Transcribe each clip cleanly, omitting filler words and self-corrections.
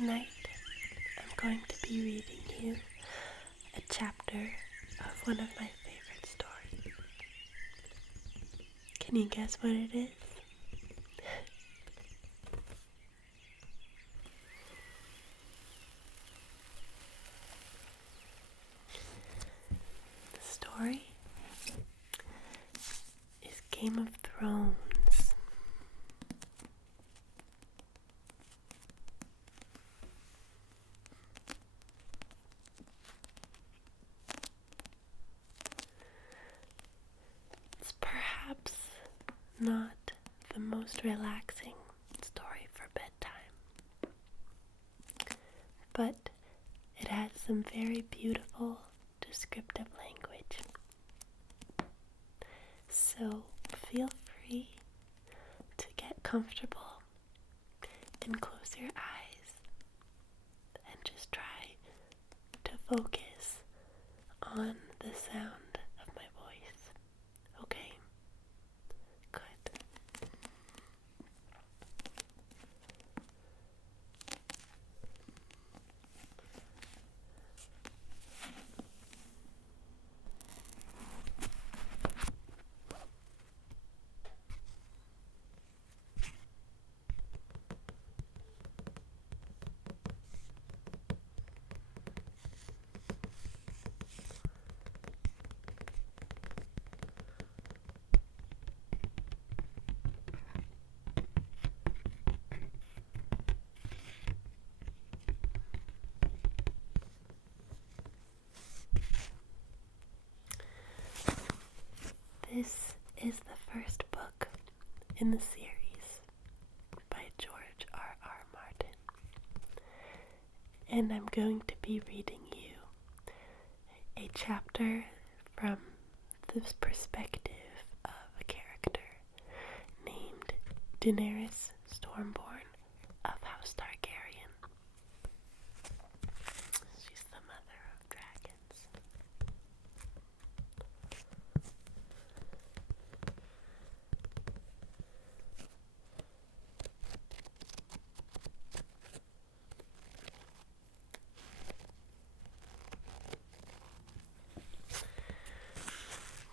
Tonight, I'm going to be reading you a chapter of one of my favorite stories. Can you guess what it is? The story is Game of Thrones. It's perhaps not the most relaxing story for bedtime, but it has some very beautiful descriptive language. So feel free to get comfortable and close your eyes and just try to focus on the sound of my voice. Okay? Good. This is the first book in the series by George R.R. Martin, and I'm going to be reading you a chapter from the perspective of a character named Daenerys Stormborn of House Targaryen. She's the mother of dragons.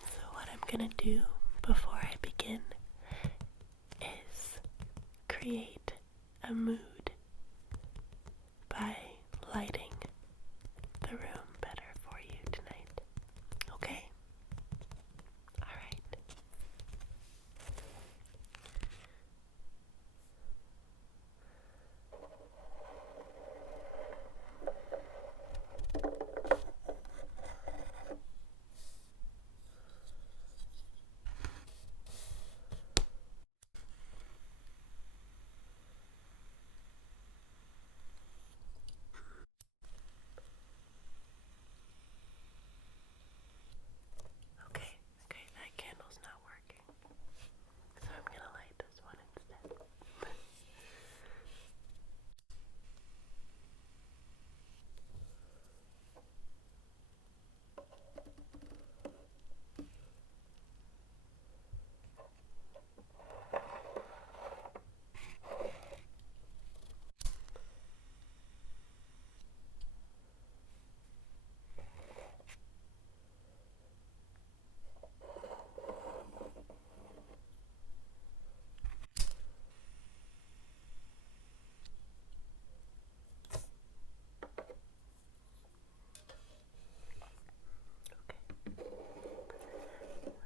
So what I'm gonna do before I begin is create a mood by lighting the room better for you tonight. Okay? Alright. Okay, that candle's not working. So I'm gonna light this one instead.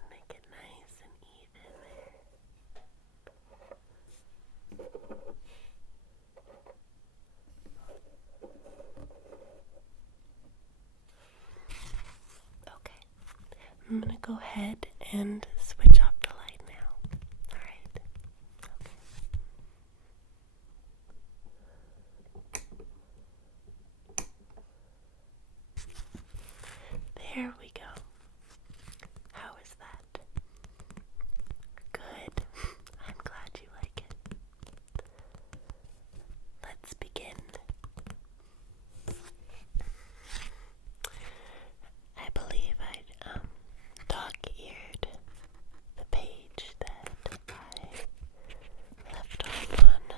Make it nice and even there. Okay, I'm gonna go ahead and switch off the light now. Alright. There we go. How is that? Good. I'm glad you like it. Let's begin. I believe I dog-eared the page that I left off on.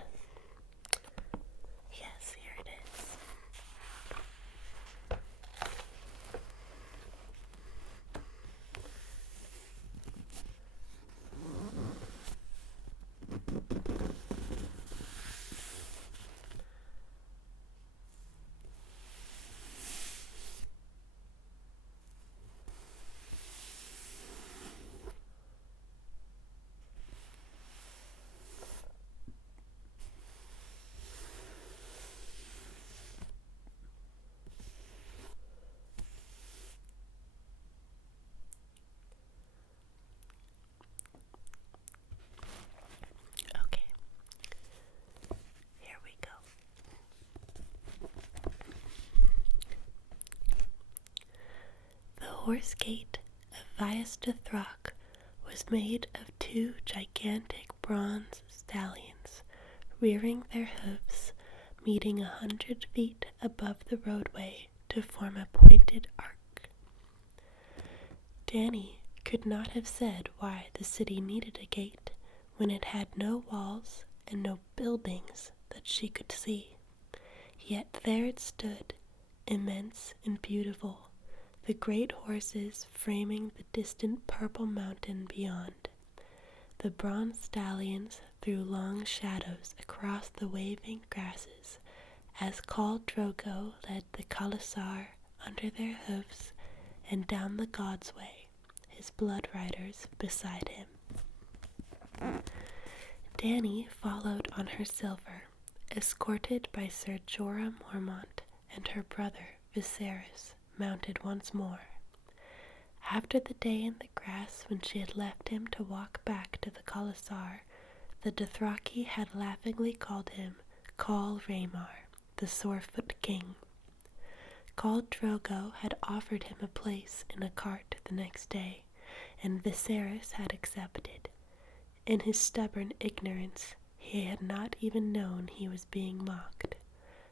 Yes, here it is. horse gate of Viastathrok was made of 2 gigantic bronze stallions, rearing their hoofs, meeting 100 feet above the roadway to form a pointed arc. Danny could not have said why the city needed a gate when it had no walls and no buildings that she could see. Yet there it stood, immense and beautiful, the great horses framing the distant purple mountain beyond. The bronze stallions threw long shadows across the waving grasses as Khal Drogo led the Khalasar under their hoofs and down the God's Way, his blood riders beside him. Danny followed on her silver, escorted by Ser Jorah Mormont and her brother Viserys, mounted once more. After the day in the grass when she had left him to walk back to the Khalasar, the Dothraki had laughingly called him Khal Rhaemar, the Sorefoot King. Khal Drogo had offered him a place in a cart the next day, and Viserys had accepted. In his stubborn ignorance, he had not even known he was being mocked.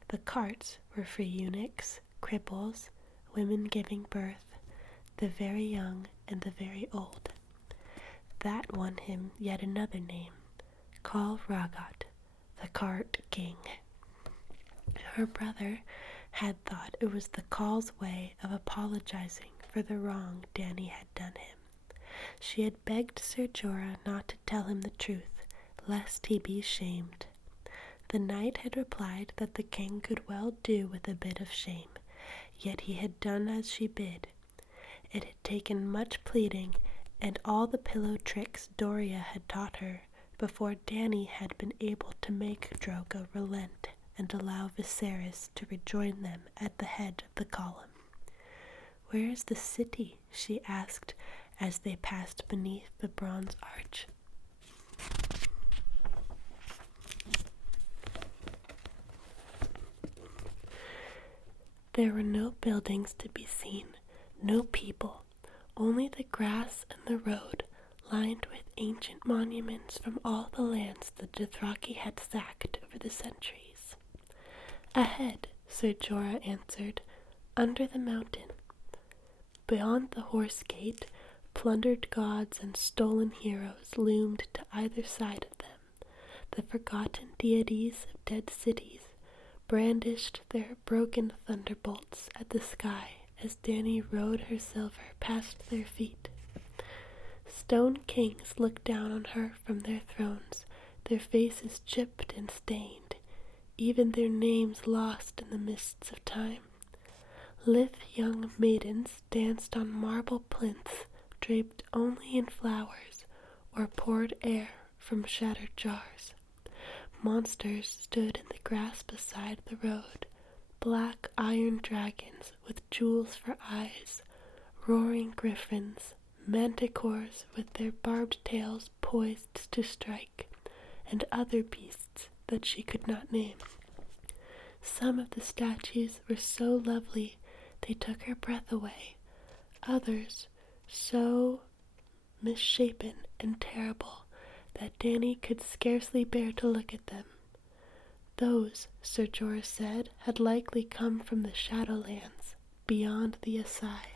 The carts were for eunuchs, cripples, women giving birth, the very young and the very old. That won him yet another name, Khal Rhagot, the Cart King. Her brother had thought it was the Khal's way of apologizing for the wrong Danny had done him. She had begged Ser Jorah not to tell him the truth, lest he be shamed. The knight had replied that the king could well do with a bit of shame, yet he had done as she bid. It had taken much pleading and all the pillow tricks Doria had taught her before Danny had been able to make Drogo relent and allow Viserys to rejoin them at the head of the column. "Where is the city?" she asked as they passed beneath the bronze arch. There were no buildings to be seen, no people, only the grass and the road, lined with ancient monuments from all the lands the Dothraki had sacked over the centuries. "Ahead," Ser Jorah answered, "under the mountain." Beyond the horse gate, plundered gods and stolen heroes loomed to either side of them. The forgotten deities of dead cities brandished their broken thunderbolts at the sky as Danny rode her silver past their feet. Stone kings looked down on her from their thrones, their faces chipped and stained, even their names lost in the mists of time. Lithe young maidens danced on marble plinths draped only in flowers, or poured air from shattered jars. Monsters stood in the grass beside the road, black iron dragons with jewels for eyes, roaring griffins, manticores with their barbed tails poised to strike, and other beasts that she could not name. Some of the statues were so lovely they took her breath away, others so misshapen and terrible that Danny could scarcely bear to look at them. Those, Ser Jorah said, had likely come from the Shadowlands, beyond the Assai.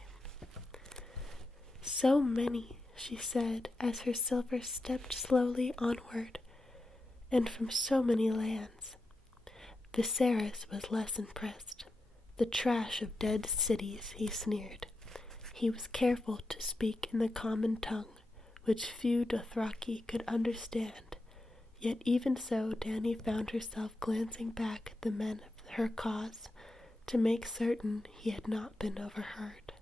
"So many," she said, as her silver stepped slowly onward, "and from so many lands." Viserys was less impressed. "The trash of dead cities," he sneered. He was careful to speak in the common tongue, which few Dothraki could understand, yet even so Danny found herself glancing back at the men of her cause to make certain he had not been overheard.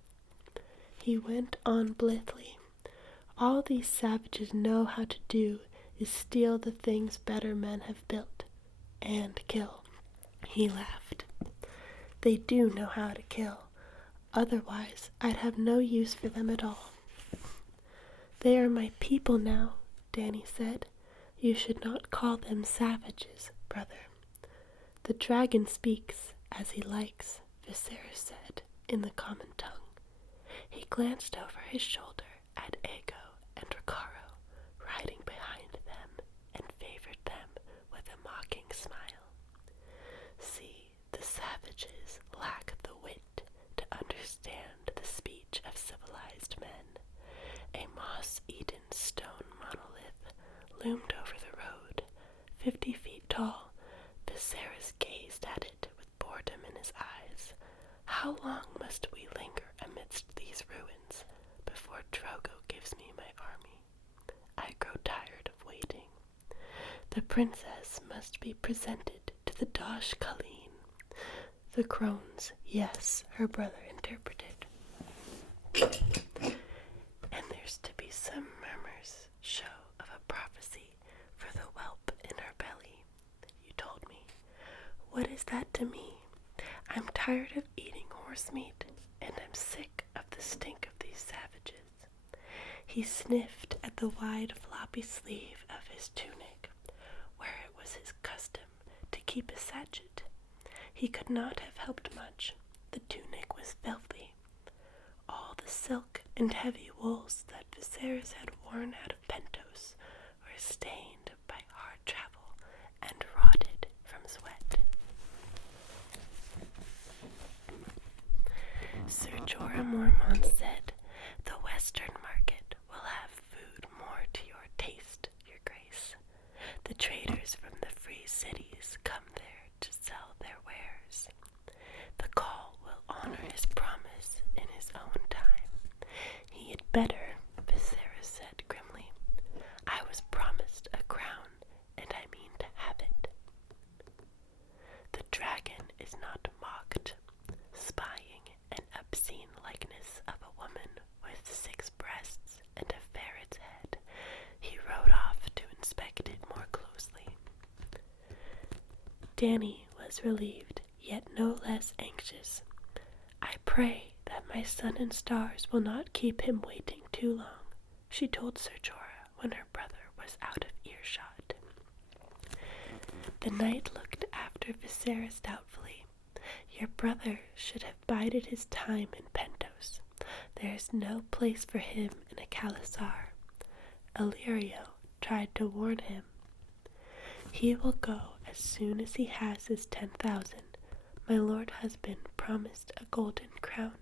He went on blithely. "All these savages know how to do is steal the things better men have built, and kill." He laughed. "They do know how to kill. Otherwise, I'd have no use for them at all." "They are my people now," Danny said. "You should not call them savages, brother." "The dragon speaks as he likes," Viserys said, in the common tongue. He glanced over his shoulder at Ego and Ricaro riding behind them and favored them with a mocking smile. See, the savages lack the wit to understand the speech of civilized men. A moss-eaten stone monolith loomed over the road, 50 feet tall. Viserys gazed at it with boredom in his eyes. How long must we linger amidst these ruins before Drogo gives me my army? I grow tired of waiting. The princess must be presented to the Dosh Khaleen. The crones, yes, her brother interpreted. And there's to be some murmurs show of a prophecy for the whelp in her belly. You told me. What is that to me? I'm tired of eating horse meat, and I'm sick of the stink of these savages. He sniffed at the wide floppy sleeve of his tunic, where it was his custom to keep a sachet. He could not have helped much. The tunic was filthy. All the silk and heavy wools that Viserys had worn out of Pentos were stained by hard travel and rotted from sweat. Sir Jorah Mormont said, "The Western market will have food more to your taste, your grace. The traders from the free cities come there to sell their wares. The call will honor his promise in his own time. He had better," Viserys said grimly. "I was promised a crown, and I mean to have it." The dragon is not mocked. Spying an obscene likeness of a woman with 6 breasts and a ferret's head, he rode off to inspect it more closely. Dany was relieved, yet no less anxious. "I pray that my sun and stars will not keep him waiting too long," she told Sir Jorah when her brother was out of earshot. The knight looked after Viserys doubtfully. "Your brother should have bided his time in Pentos. There is no place for him in a Khalasar. Illyrio tried to warn him. He will go as soon as he has his 10,000. My lord husband promised a golden crown."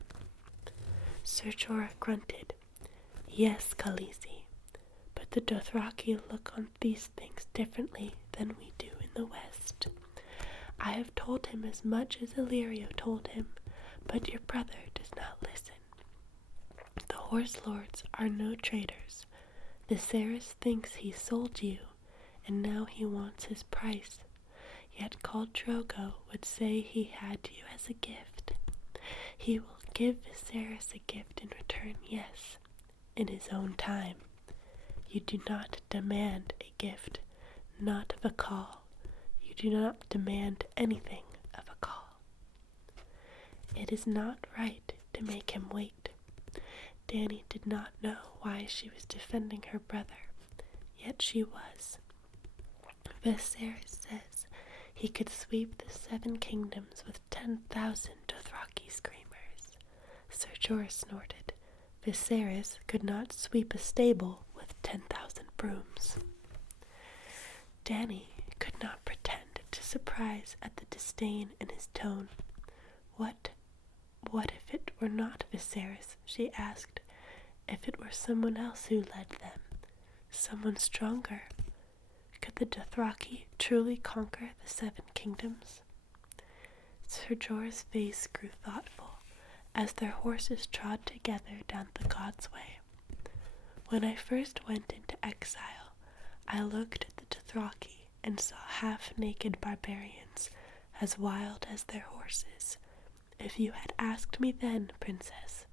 Sir Jorah grunted. "Yes, Khaleesi, but the Dothraki look on these things differently than we do in the West. I have told him as much as Illyrio told him, but your brother does not listen. The horse lords are no traitors. Viserys thinks he sold you, and now he wants his price. Yet Khal Drogo would say he had you as a gift. He will give Viserys a gift in return, yes, in his own time. You do not demand a gift, not of a call. You do not demand anything of a call. It is not right to make him wait." Dany did not know why she was defending her brother, yet she was. Viserys says he could sweep the 7 kingdoms with 10,000 Dothraki screamers. Sir Jorah snorted. Viserys could not sweep a stable with 10,000 brooms. Dany could not pretend to surprise at the disdain in his tone. What if it were not Viserys, she asked, if it were someone else who led them, someone stronger? Could the Dothraki truly conquer the 7 kingdoms? Sir Jorah's face grew thoughtful as their horses trod together down the God's Way. "When I first went into exile, I looked at the Dothraki and saw half-naked barbarians as wild as their horses. If you had asked me then, princess,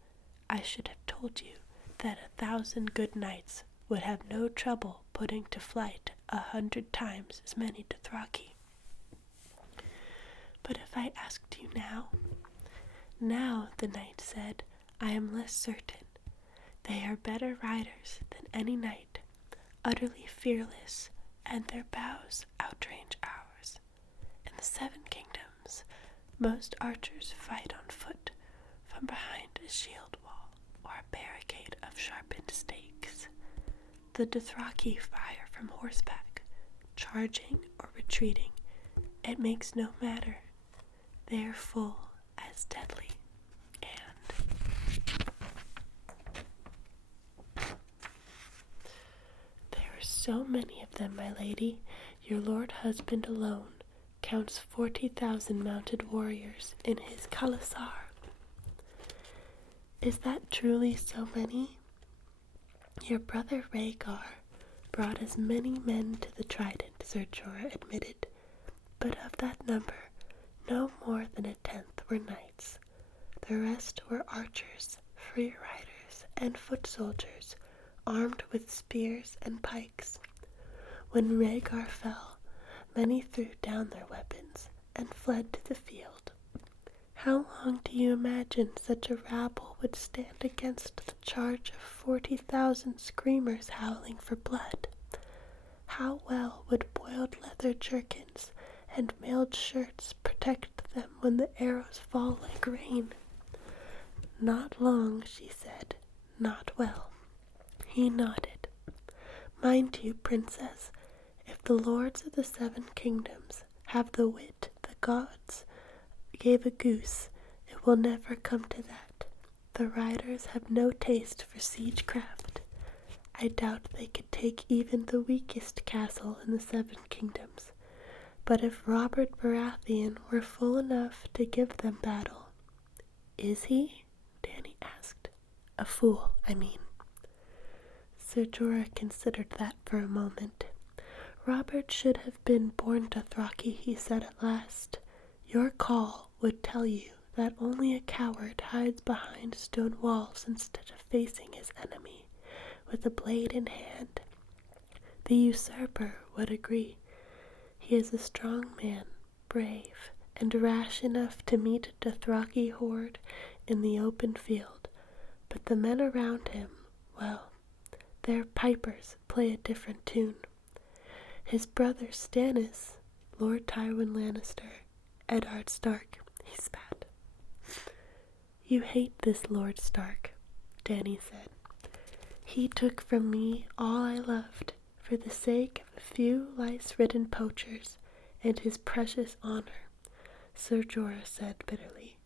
I should have told you that 1,000 good knights would have no trouble putting to flight 100 times as many Dothraki. But if I asked you now," the knight said, "I am less certain. They are better riders than any knight, utterly fearless, and their bows outrange ours. In the 7 kingdoms, most archers fight on foot from behind a shield wall or sharpened stakes. The Dothraki fire from horseback, charging or retreating. It makes no matter. They are full as deadly. And there are so many of them, my lady. Your lord husband alone counts 40,000 mounted warriors in his Khalasar. Is that truly so many? Your brother Rhaegar brought as many men to the Trident, Sir Jorah admitted, but of that number, no more than a tenth were knights. The rest were archers, free riders, and foot soldiers, armed with spears and pikes. When Rhaegar fell, many threw down their weapons and fled to the field. How long do you imagine such a rabble would stand against the charge of 40,000 screamers howling for blood? How well would boiled leather jerkins and mailed shirts protect them when the arrows fall like rain? Not long, she said. Not well. He nodded. Mind you, princess, if the lords of the 7 kingdoms have the wit the gods gave a goose, it will never come to that. The riders have no taste for siegecraft. I doubt they could take even the weakest castle in the 7 kingdoms. But if Robert Baratheon were fool enough to give them battle— Is he? Dany asked. A fool, I mean. Sir Jorah considered that for a moment. Robert should have been born Dothraki, he said at last. Your call would tell you that only a coward hides behind stone walls instead of facing his enemy with a blade in hand. The usurper would agree. He is a strong man, brave, and rash enough to meet a Dothraki horde in the open field, but the men around him, well, their pipers play a different tune. His brother Stannis, Lord Tywin Lannister, Eddard Stark, he spat. You hate this Lord Stark, Dany said. He took from me all I loved for the sake of a few lice-ridden poachers and his precious honor, Sir Jorah said bitterly.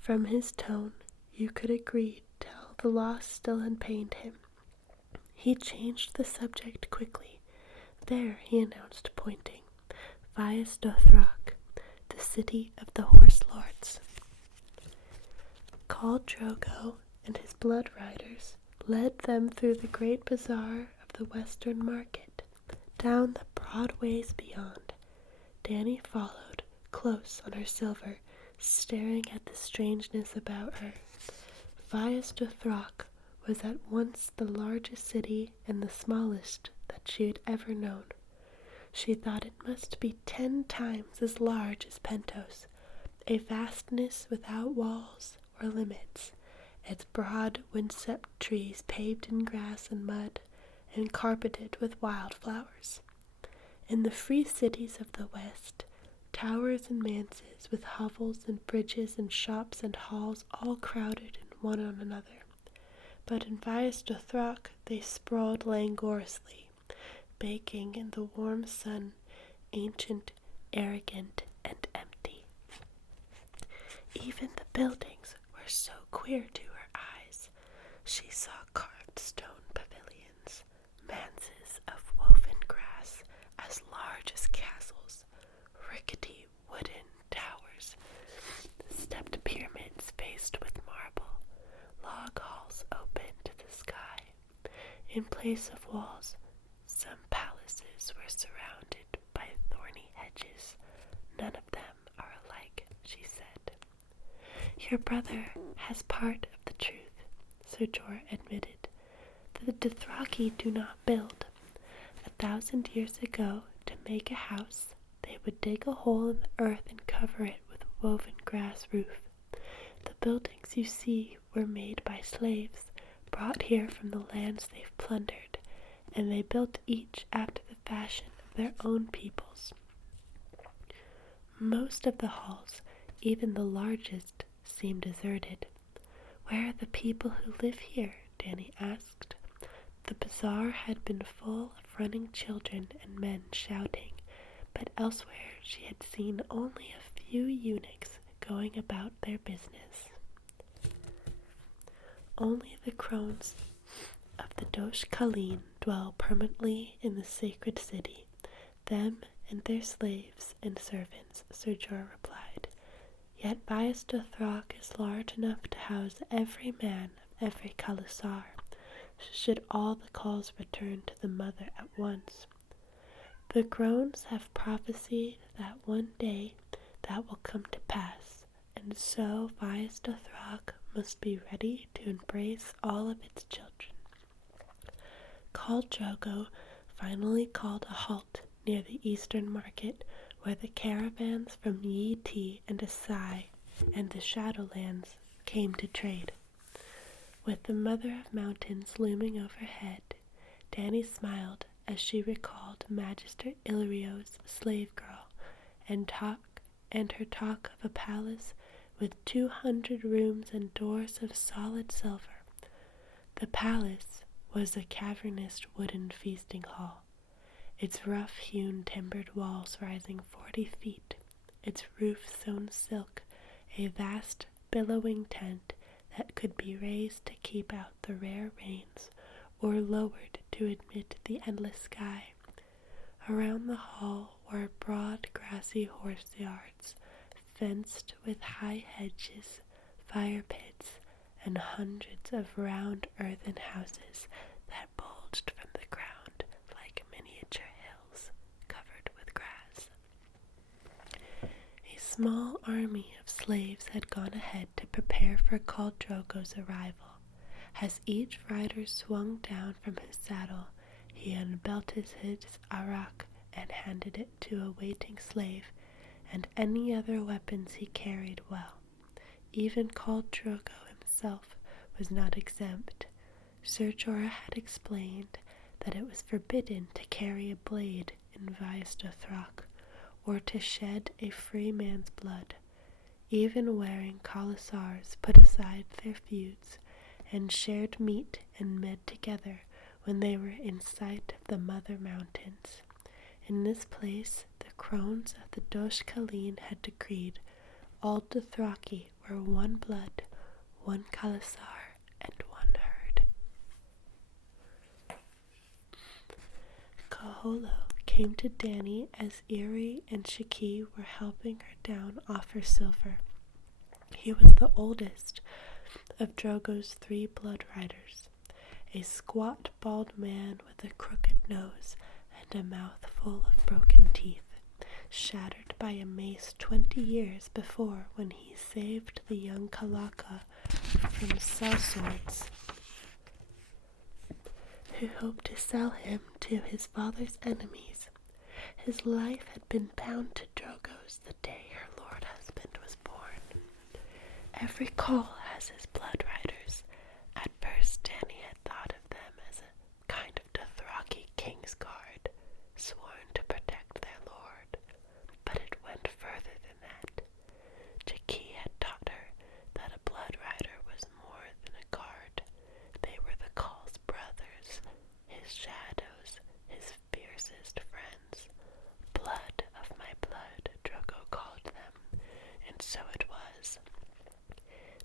From his tone, you could agree till the loss still unpained him. He changed the subject quickly. There, he announced, pointing, Vaes Dothrak, the city of the horse lords. Khal Drogo and his blood riders led them through the great bazaar of the western market, down the broad ways beyond. Dany followed, close on her silver, staring at the strangeness about her. Vaes Dothrak was at once the largest city and the smallest that she had ever known. She thought it must be 10 times as large as Pentos, a vastness without walls or limits, its broad wind-swept trees paved in grass and mud, and carpeted with wildflowers. In the free cities of the West, towers and manses with hovels and bridges and shops and halls all crowded in one on another. But in Vaes Dothrak they sprawled languorously, baking in the warm sun, ancient, arrogant, and empty. Even the buildings were so queer to her eyes. She saw carved stone pavilions, manses of woven grass as large as castles, rickety wooden towers, stepped pyramids faced with marble, log halls open to the sky. In place of walls, some palaces were surrounded by thorny hedges. None of them are alike, she said. Your brother has part of the truth, Sir Jorah admitted. The Dothraki do not build. 1,000 years ago, to make a house, they would dig a hole in the earth and cover it with a woven grass roof. The buildings you see were made by slaves, brought here from the lands they've plundered, and they built each after the fashion of their own peoples. Most of the halls, even the largest, seem deserted. Where are the people who live here? Danny asked. The bazaar had been full of running children and men shouting, but elsewhere she had seen only a few eunuchs going about their business. Only the crones of the Dosh Kalin dwell permanently in the sacred city. Them and their slaves and servants, Sir Jorah replied. Yet Bias Dothrak is large enough to house every man of every Khalasar, should all the calls return to the mother at once. The crones have prophesied that one day that will come to pass, and so Bias Dothrak must be ready to embrace all of its children. Khal Drogo finally called a halt near the eastern market, where the caravans from Yi Ti and Asai and the Shadowlands came to trade. With the Mother of Mountains looming overhead, Dany smiled as she recalled Magister Ilyrio's slave girl and her talk of a palace with 200 rooms and doors of solid silver. The palace was a cavernous wooden feasting hall, its rough-hewn timbered walls rising 40 feet, its roof sewn silk, a vast billowing tent that could be raised to keep out the rare rains or lowered to admit the endless sky. Around the hall were broad grassy horse yards, fenced with high hedges, fire pits, and hundreds of round earthen houses that bulged from the ground like miniature hills covered with grass. A small army of slaves had gone ahead to prepare for Khal Drogo's arrival. As each rider swung down from his saddle, he unbelted his arak and handed it to a waiting slave, and any other weapons he carried well. Even Khal Drogo himself was not exempt. Sir Jorah had explained that it was forbidden to carry a blade in Bias Dothrak, or to shed a free man's blood. Even wearing Khalasars put aside their feuds and shared meat and med together when they were in sight of the Mother Mountains. In this place, the crones of the Dosh Kalin had decreed all Dothraki were one blood, one Khalasar, and one herd. Kaholo came to Dany as Irri and Shiki were helping her down off her silver. He was the oldest of Drogo's 3 blood riders, a squat bald man with a crooked nose and a mouth full of broken teeth, shattered by a mace 20 years before when he saved the young Kalaka from sellswords who hoped to sell him to his father's enemies. His life had been bound to Drogo's the day her lord husband was born. Every Khal has his blood riders. At first, Dany had thought of them as a kind of Dothraki king's guard, sworn to protect their lord. But it went further than that. Jaqi had taught her that a blood rider was more than a guard. They were the Khal's brothers, his shadows, his fiercest friends. Blood of my blood, Drogo called them, and so it was.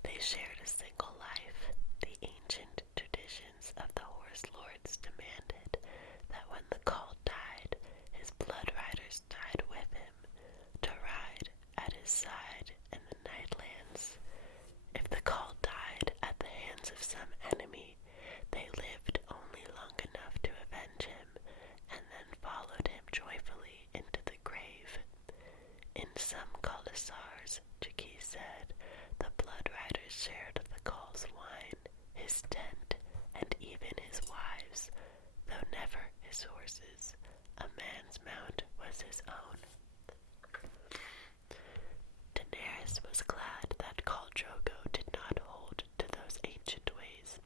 They shared a single life. The ancient traditions of the Horse Lords demanded that when the Khal died, his blood riders died with him, to ride at his side in the Nightlands. If the Khal died at the hands of some enemy, they lived only long enough to avenge him, and then followed him joyfully into the grave. In some Khalasars, Jaqi said, the blood riders shared the Khal's wine, his tent, and even his wives, though never his horses. A man's mount was his own. Daenerys was glad that Khal Drogo did not hold to those ancient ways.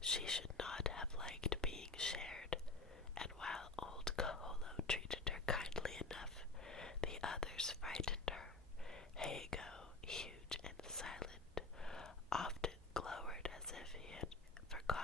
She should not have liked being shared, and while old Kaholo treated her kindly enough, the others frightened her. Haego, huge and silent, often glowered as if he had forgotten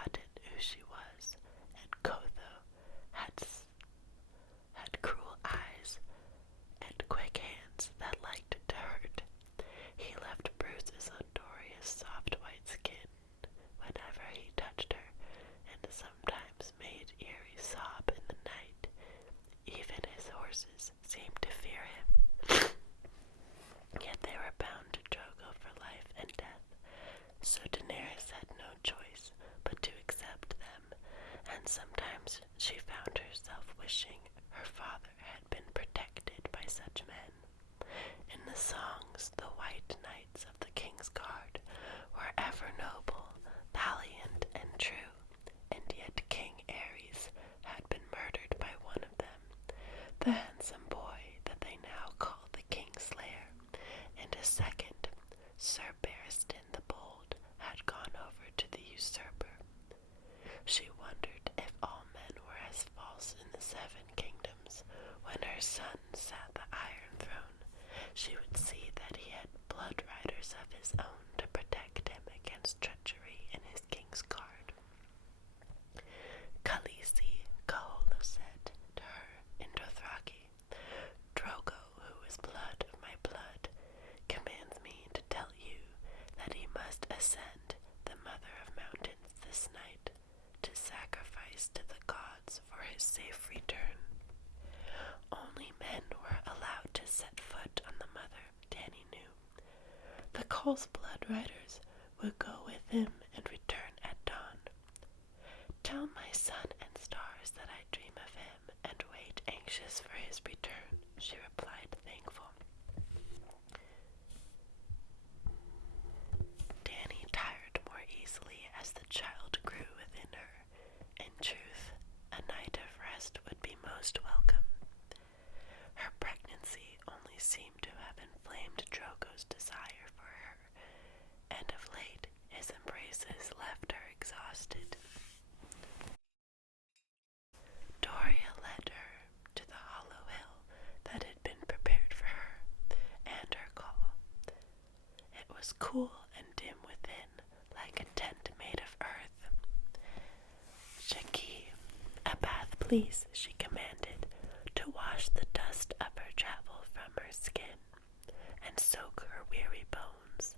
blood riders of his own to protect him against treachery in his king's guard. Khaleesi, Kahola said to her in Dothraki, Drogo, who is blood of my blood, commands me to tell you that he must ascend the Mother of Mountains this night to sacrifice to the gods for his safe return. Only men were allowed to set foot on the Mother, Dany knew. The Cole's blood riders would go with him and return at dawn. Tell my sun and stars that I dream of him and wait anxious for his return, she replied, thankful. Dany tired more easily as the child grew within her. In truth, a night of rest would be most welcome. Her pregnancy only seemed to have inflamed Drogo's desire for her, and of late his embraces left her exhausted. Doria led her to the hollow hill that had been prepared for her and her call. It was cool and dim within, like a tent made of earth. Shaki, a bath please, she commanded, to wash the dust of her travel from her skin and soak her weary bones.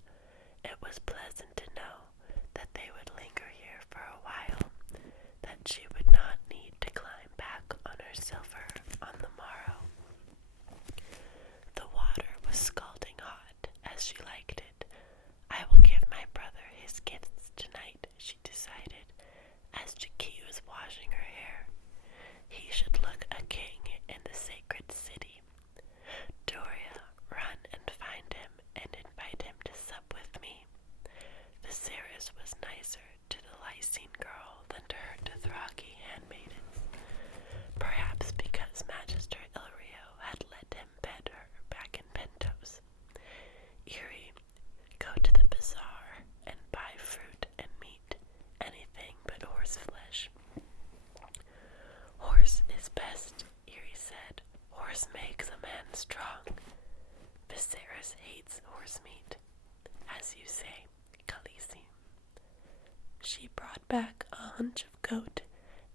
It was pleasant to know that they would linger here for a while, that she would not need to climb back on her silver on the morrow. The water was scalding hot, as she liked it. I will give my brother his gifts tonight, she decided, as Jaki was washing her hair. He should look a king in the sacred city. Doria, run and find him and invite him to sup with me. Viserys was nicer to the Lysine girl than to her Dothraki handmaidens, perhaps because Magister Illyrio had let him bed her back in Pentos. Eerie, go to the bazaar and buy fruit and meat, anything but horse flesh. Horse is best, Eerie said. Horse makes a man strong. Viserys hates horse meat, as you say, Khaleesi. She brought back a hunch of goat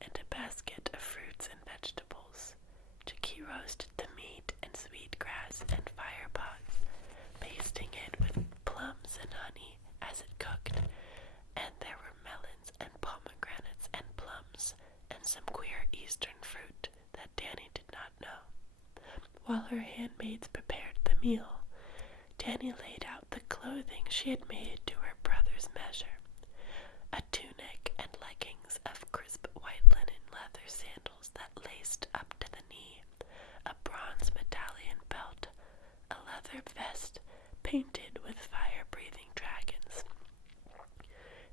and a basket of fruits and vegetables. Jaki roasted the meat and sweet grass and fire pots, basting it with plums and honey as it cooked, and there were melons and pomegranates and plums and some queer eastern fruit that Dany did not know. While her handmaids prepared the meal, Dany laid out the clothing she had made to her brother's measure, a tunic and leggings of crisp white linen leather sandals that laced up to the knee, a bronze medallion belt, a leather vest painted with fire-breathing dragons.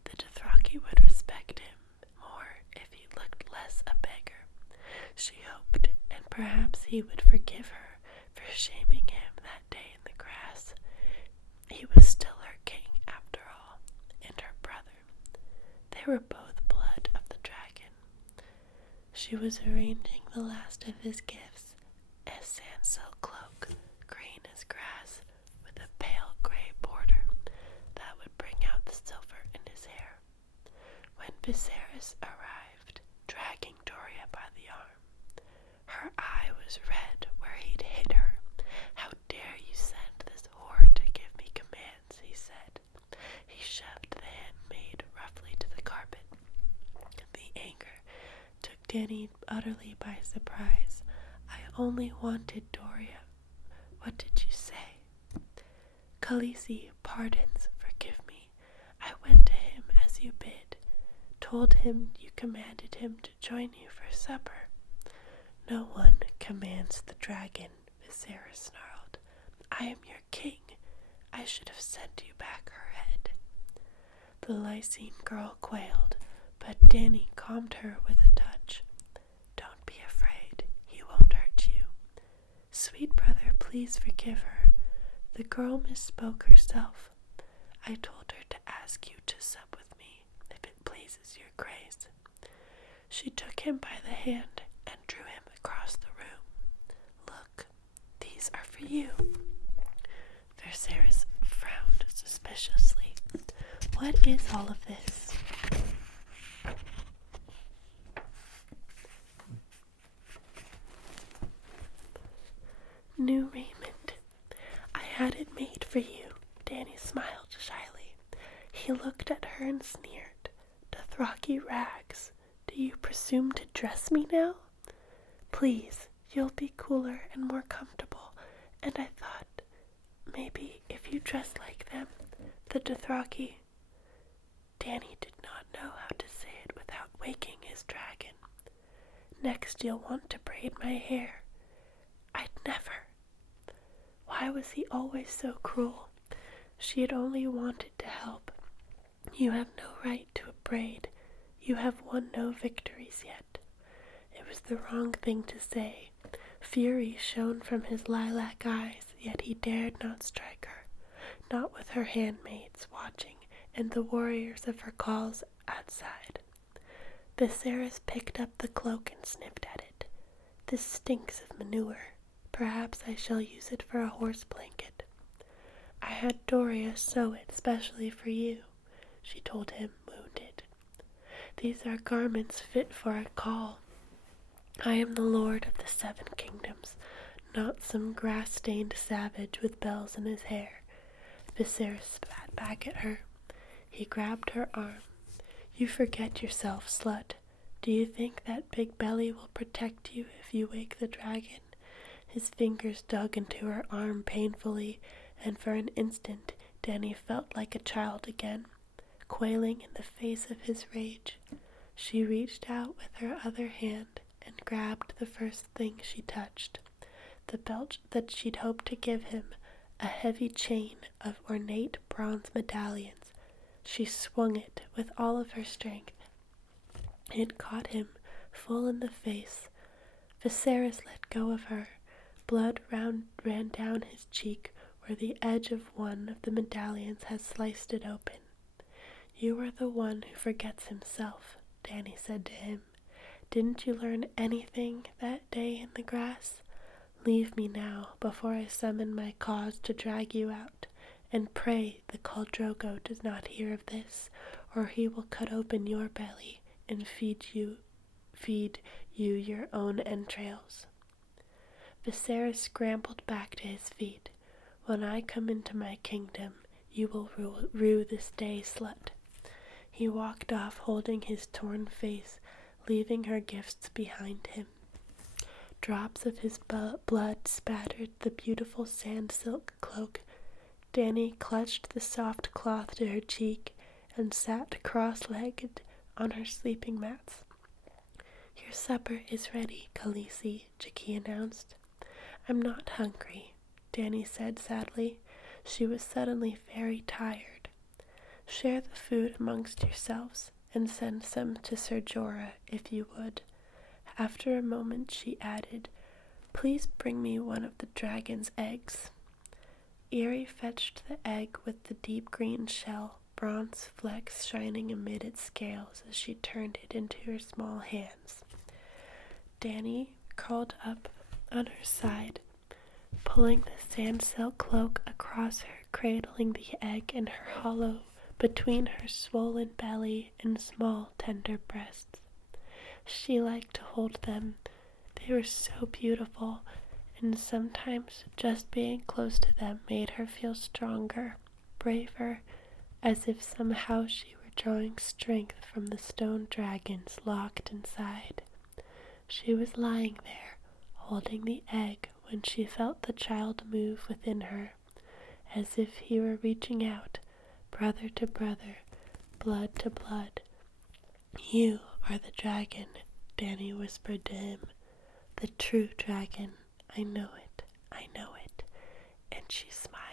The Dothraki would respect him more if he looked less a beggar, she hoped, and perhaps he would forgive her for shaming him that day in the grass. He was still her king, after all, and her brother. They were both blood of the dragon. She was arranging the last of his gifts, a sand-silk cloak, green as grass, with a pale gray border that would bring out the silver in his hair, when Viserys arrived, dragging Doria by the arm. Her eye was red where he'd hit her. How dare you send this whore to give me commands, he said. He shoved the handmaid roughly to the carpet. The anger took Dany utterly by surprise. I only wanted Doria. What did you say? Khaleesi, pardons, forgive me. I went to him as you bid, told him you commanded him to join you for supper. No one commands the dragon, Viserys snarled. I am your king. I should have sent you back her head. The Lysine girl quailed, but Dany calmed her with a touch. Don't be afraid. He won't hurt you. Sweet brother, please forgive her. The girl misspoke herself. I told her to ask you to sup with me, if it pleases your grace. She took him by the hand and drew him across the room. Look, these are for you. Viserys frowned suspiciously. What is all of this? New raiment. I had it made for you. Danny smiled shyly. He looked at her and sneered. Dothraki rags. Do you presume to dress me now? Please, you'll be cooler and more comfortable, and I thought, maybe if you dress like them, the Dothraki. Danny did not know how to say it without waking his dragon. Next you'll want to braid my hair. I'd never. Why was he always so cruel? She had only wanted to help. You have no right to a braid. You have won no victories yet. It was the wrong thing to say. Fury shone from his lilac eyes, yet he dared not strike her, not with her handmaids watching and the warriors of her calls outside. Viserys picked up the cloak and sniffed at it. This stinks of manure. Perhaps I shall use it for a horse blanket. I had Doria sew it specially for you, she told him, wounded. These are garments fit for a call. I am the Lord of the Seven Kingdoms, not some grass-stained savage with bells in his hair. Viserys spat back at her. He grabbed her arm. You forget yourself, slut. Do you think that big belly will protect you if you wake the dragon? His fingers dug into her arm painfully, and for an instant Danny felt like a child again, quailing in the face of his rage. She reached out with her other hand and grabbed the first thing she touched, the belt that she'd hoped to give him, a heavy chain of ornate bronze medallions. She swung it with all of her strength. It caught him full in the face. Viserys let go of her. Blood ran down his cheek where the edge of one of the medallions had sliced it open. You are the one who forgets himself, Danny said to him. Didn't you learn anything that day in the grass? Leave me now before I summon my cause to drag you out, and pray the Khal Drogo does not hear of this, or he will cut open your belly and feed you your own entrails. Viserys scrambled back to his feet. When I come into my kingdom, you will rue this day, slut. He walked off holding his torn face, leaving her gifts behind him. Drops of his blood spattered the beautiful sand silk cloak. Danny clutched the soft cloth to her cheek and sat cross-legged on her sleeping mats. Your supper is ready, Khaleesi, Jaqi announced. I'm not hungry, Danny said sadly. She was suddenly very tired. Share the food amongst yourselves and send some to Ser Jorah, if you would. After a moment she added, Please bring me one of the dragon's eggs. Eerie fetched the egg with the deep green shell, bronze flecks shining amid its scales as she turned it into her small hands. Danny curled up on her side, pulling the sand silk cloak across her, cradling the egg in her hollow between her swollen belly and small tender breasts. She liked to hold them. They were so beautiful, and sometimes just being close to them made her feel stronger, braver, as if somehow she were drawing strength from the stone dragons locked inside. She was lying there, holding the egg, when she felt the child move within her, as if he were reaching out, brother to brother, blood to blood. You are the dragon, Danny whispered to him. The true dragon. I know it, and she smiled.